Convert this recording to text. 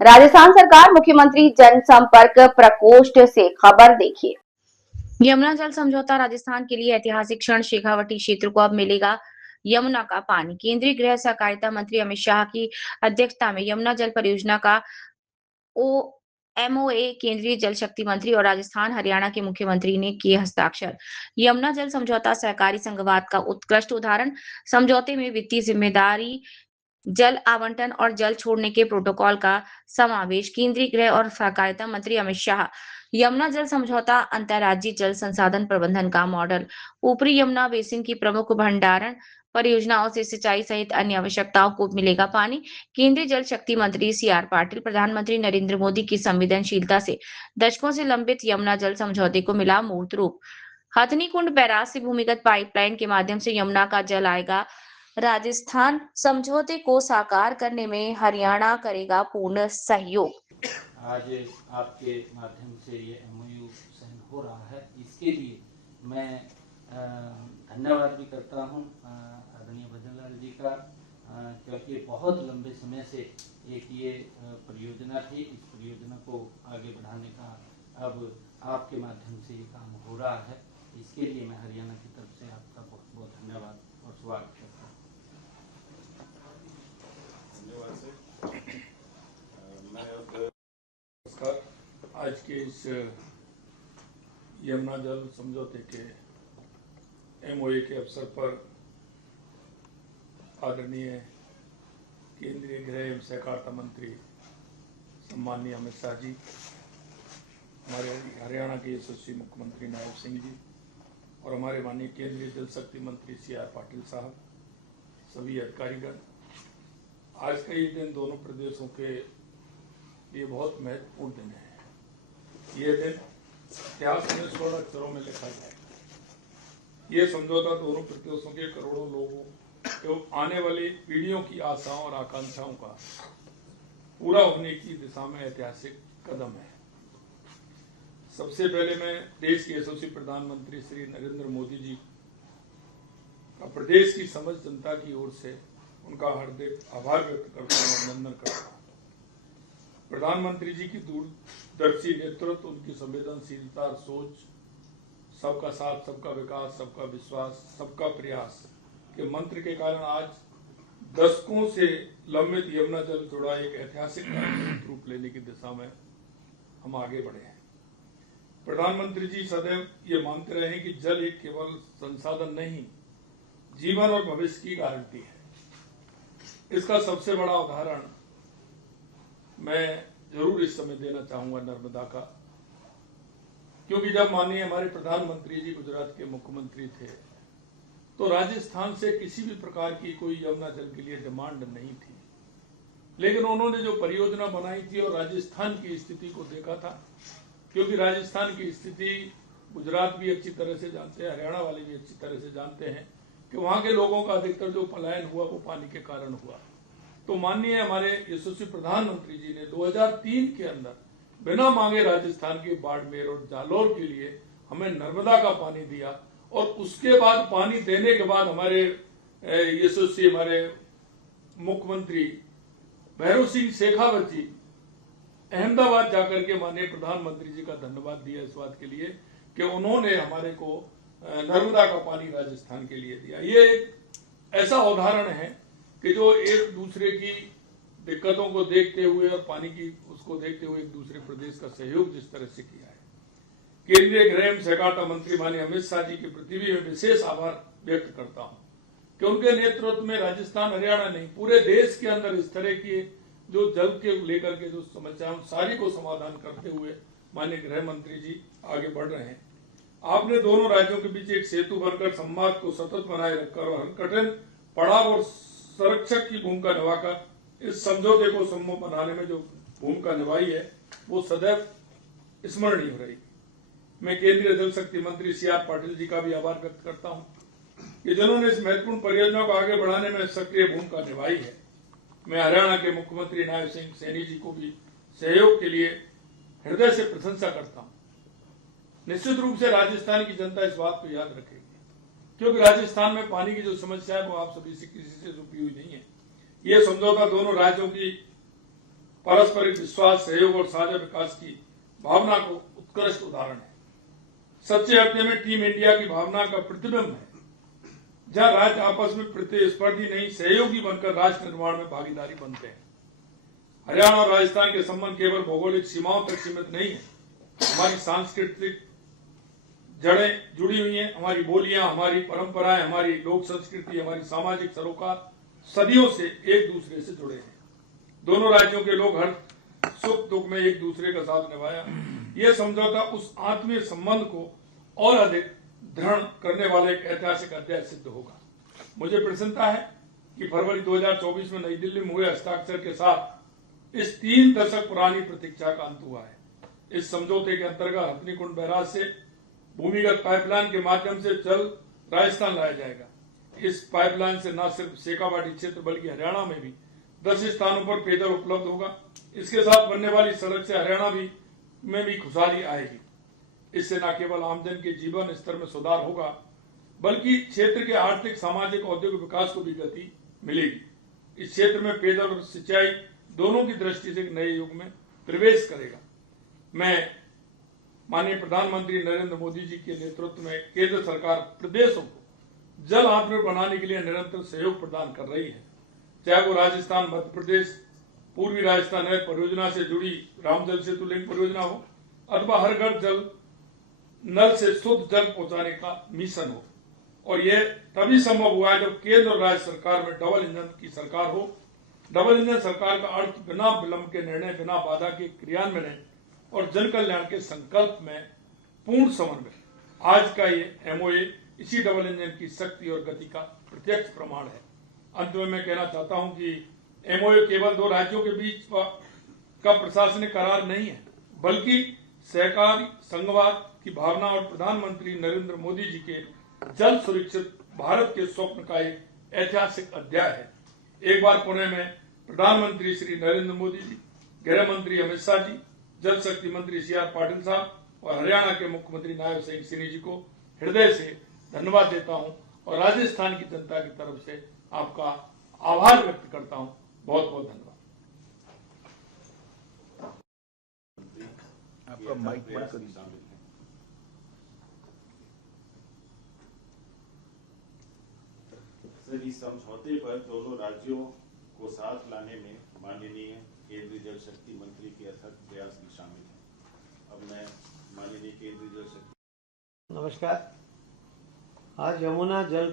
राजस्थान सरकार मुख्यमंत्री जनसंपर्क प्रकोष्ठ से खबर देखिए। यमुना जल समझौता राजस्थान के लिए ऐतिहासिक क्षण। शेखावटी क्षेत्र को अब मिलेगा यमुना का पानी। केंद्रीय गृह सहकारिता मंत्री अमित शाह की अध्यक्षता में यमुना जल परियोजना का ओ एमओए केंद्रीय जल शक्ति मंत्री और राजस्थान हरियाणा के मुख्यमंत्री ने किए हस्ताक्षर। यमुना जल समझौता सहकारी संघवाद का उत्कृष्ट उदाहरण। समझौते में वित्तीय जिम्मेदारी, जल आवंटन और जल छोड़ने के प्रोटोकॉल का समावेश। केंद्रीय गृह और सहकारिता मंत्री अमित शाह। यमुना जल समझौता अंतर्राज्यीय जल संसाधन प्रबंधन का मॉडल। ऊपरी यमुना बेसिन की प्रमुख भंडारण परियोजनाओं से सिंचाई सहित अन्य आवश्यकताओं को मिलेगा पानी। केंद्रीय जल शक्ति मंत्री सी आर पाटिल। प्रधानमंत्री नरेंद्र मोदी की संवेदनशीलता से दशकों से लंबित यमुना जल समझौते को मिला मूर्त रूप। हथनी कुंड बैराज से भूमिगत पाइपलाइन के माध्यम से यमुना का जल आएगा राजस्थान। समझौते को साकार करने में हरियाणा करेगा पूर्ण सहयोग। आज आपके माध्यम से ये एमओयू साइन हो रहा है, इसके लिए मैं धन्यवाद भी करता हूँ आदरणीय भजनलाल जी का, क्योंकि बहुत लंबे समय से एक ये परियोजना थी। इस परियोजना को आगे बढ़ाने का अब आपके माध्यम से ये काम हो रहा है। इसके लिए मैं हरियाणा की तरफ से आपका बहुत बहुत धन्यवाद और स्वागत करता हूँ। नमस्कार। आज के इस यमुना जल समझौते के एमओए के अवसर पर आदरणीय केंद्रीय गृह एवं सहकारिता मंत्री सम्माननीय अमित शाह जी, हमारे हरियाणा के यशस्वी मुख्यमंत्री नायब सिंह जी और हमारे माननीय केंद्रीय जल शक्ति मंत्री सी आर पाटिल साहब, सभी अधिकारीगण, आज का ये दिन दोनों प्रदेशों के ये बहुत महत्वपूर्ण दिन है। ये दिन इतिहास में स्वर्ण अक्षरों में लिखा जाएगा। ये समझौता दोनों प्रदेशों के करोड़ों लोगों एवं आने वाली पीढ़ियों की आशाओं और आकांक्षाओं का पूरा होने की दिशा में ऐतिहासिक कदम है। सबसे पहले मैं देश के यशस्वी प्रधानमंत्री श्री नरेंद्र मोदी जी का प्रदेश की समस्त जनता की ओर से उनका हार्दिक आभार व्यक्त करता हूँ, अभिनंदन करता हूँ। प्रधानमंत्री जी की दूरदर्शी नेतृत्व, उनकी संवेदनशीलता और सोच, सबका साथ, सबका विकास, सबका विश्वास, सबका प्रयास के मंत्र के कारण आज दशकों से लंबित यमुना जल जोड़ा एक ऐतिहासिक रूप लेने की दिशा में हम आगे बढ़े हैं। प्रधानमंत्री जी सदैव ये मानते रहे हैं कि जल एक केवल संसाधन नहीं, जीवन और भविष्य की गारंटी है। इसका सबसे बड़ा उदाहरण मैं जरूर इस समय देना चाहूंगा नर्मदा का, क्योंकि जब माननीय हमारे प्रधानमंत्री जी गुजरात के मुख्यमंत्री थे तो राजस्थान से किसी भी प्रकार की कोई यमुना जल के लिए डिमांड नहीं थी, लेकिन उन्होंने जो परियोजना बनाई थी और राजस्थान की स्थिति को देखा था, क्योंकि राजस्थान की स्थिति गुजरात भी अच्छी तरह से जानते हैं, हरियाणा वाले भी अच्छी तरह से जानते हैं कि वहां के लोगों का अधिकतर जो पलायन हुआ वो पानी के कारण हुआ। तो माननीय हमारे यशस्वी प्रधानमंत्री जी ने 2003 के अंदर बिना मांगे राजस्थान के बाड़मेर और जालौर के लिए हमें नर्मदा का पानी दिया, और उसके बाद पानी देने के बाद हमारे यशस्वी हमारे मुख्यमंत्री भैरव सिंह शेखावत जी अहमदाबाद जाकर के माननीय प्रधानमंत्री जी का धन्यवाद दिया इस बात के लिए कि उन्होंने हमारे को नर्मदा का पानी राजस्थान के लिए दिया। ये एक ऐसा उदाहरण है कि जो एक दूसरे की दिक्कतों को देखते हुए और पानी की उसको देखते हुए एक दूसरे प्रदेश का सहयोग जिस तरह से किया है। केंद्रीय गृह एवं सहकारिता मंत्री माननीय अमित शाह जी के प्रति भी मैं विशेष आभार व्यक्त करता हूं कि उनके नेतृत्व में राजस्थान, हरियाणा नहीं, पूरे देश के अंदर इस तरह की जो जल के लेकर के जो समस्याएं सारी को समाधान करते हुए माननीय गृह मंत्री जी आगे बढ़ रहे हैं। आपने दोनों राज्यों के बीच एक सेतु बनकर संवाद को सतत बनाए रखकर और हर कठिन पड़ाव और संरक्षक की भूमिका निभाकर इस समझौते को संभव बनाने में जो भूमिका निभाई है वो सदैव स्मरणीय रही। मैं केंद्रीय जल शक्ति मंत्री सी आर पाटिल जी का भी आभार व्यक्त करता हूं कि जिन्होंने इस महत्वपूर्ण परियोजना को आगे बढ़ाने में सक्रिय भूमिका निभाई है। मैं हरियाणा के मुख्यमंत्री नायब सिंह सैनी जी को भी सहयोग के लिए हृदय से प्रशंसा करता हूं। निश्चित रूप से राजस्थान की जनता इस बात को याद रखेगी, क्योंकि राजस्थान में पानी की जो समस्या है वो आप सभी से किसी से छुपी हुई नहीं है। ये समझौता दोनों राज्यों की पारस्परिक विश्वास, सहयोग और साझा विकास की भावना को उत्कृष्ट उदाहरण है। सच्चे अर्थ में टीम इंडिया की भावना का प्रतिबिंब है, जहां राज्य आपस में प्रतिस्पर्धी नहीं, सहयोगी बनकर राष्ट्र निर्माण में भागीदारी बनते हैं। हरियाणा और राजस्थान के संबंध केवल भौगोलिक सीमाओं तक सीमित नहीं है। हमारी सांस्कृतिक जड़ें जुड़ी हुई हैं, हमारी बोलियां, हमारी परंपराएं, हमारी लोक संस्कृति, हमारी सामाजिक सरोकार सदियों से एक दूसरे से जुड़े हैं। दोनों राज्यों के लोग हर सुख दुख में एक दूसरे का साथ निभाया। यह समझौता उस आत्मीय संबंध को और अधिक दृढ़ करने वाला एक ऐतिहासिक अध्याय सिद्ध होगा। मुझे प्रसन्नता है कि फरवरी 2024 में नई दिल्ली में हुए हस्ताक्षर के साथ इस 3 दशक पुरानी प्रतीक्षा का अंत हुआ है। इस समझौते के अंतर्गत हथनीकुंड बैराज से भूमिगत पाइपलाइन के माध्यम से जल राजस्थान लाया जाएगा। इस पाइपलाइन से न सिर्फ शेखावाटी क्षेत्र बल्कि हरियाणा में भी 10 स्थानों पर पेयजल उपलब्ध होगा। इसके साथ बनने वाली सड़क से हरियाणा में भी खुशहाली आएगी। इससे न केवल आमजन के जीवन स्तर में सुधार होगा, बल्कि क्षेत्र के आर्थिक, सामाजिक, औद्योगिक विकास को भी गति मिलेगी। इस क्षेत्र में पेयजल और सिंचाई दोनों की दृष्टि से एक नए युग में प्रवेश करेगा। मैं माननीय प्रधानमंत्री नरेंद्र मोदी जी के नेतृत्व में केंद्र सरकार प्रदेशों को जल आत्मनिर्भर बनाने के लिए निरंतर सहयोग प्रदान कर रही है। चाहे वो राजस्थान, मध्य प्रदेश, पूर्वी राजस्थान नहर परियोजना से जुड़ी रामजल सेतु लिंक परियोजना हो, अथवा हर घर जल नल से शुद्ध जल पहुंचाने का मिशन हो। और यह तभी संभव हुआ है जब केंद्र और राज्य सरकार में डबल इंजन की सरकार हो। डबल इंजन सरकार का अर्थ बिना विलंब के निर्णय, बिना बाधा के क्रियान्वयन और जन कल्याण के संकल्प में पूर्ण समन्वय। आज का ये एमओए इसी डबल इंजन की शक्ति और गति का प्रत्यक्ष प्रमाण है। अंत में मैं कहना चाहता हूं कि एमओए केवल 2 राज्यों के बीच का प्रशासनिक करार नहीं है, बल्कि सहकारी संघवाद की भावना और प्रधानमंत्री नरेंद्र मोदी जी के जल सुरक्षित भारत के स्वप्न का एक ऐतिहासिक अध्याय है। एक बार पुणे में प्रधानमंत्री श्री नरेंद्र मोदी जी, गृह मंत्री अमित शाह जी, जल शक्ति मंत्री CR पाटिल साहब और हरियाणा के मुख्यमंत्री नायब सिंह सैनी जी को हृदय से धन्यवाद देता हूं और राजस्थान की जनता की तरफ से आपका आभार व्यक्त करता हूं। बहुत बहुत धन्यवाद। आपका माइक बंद कर दीजिए। सर, इस समझौते पर दोनों राज्यों को साथ लाने में माननीय केंद्रीय जल शक्ति मंत्री के अथक प्रयास भी शामिल है। अब मैं माननीय केंद्रीय जल शक्ति नमस्कार। आज यमुना जल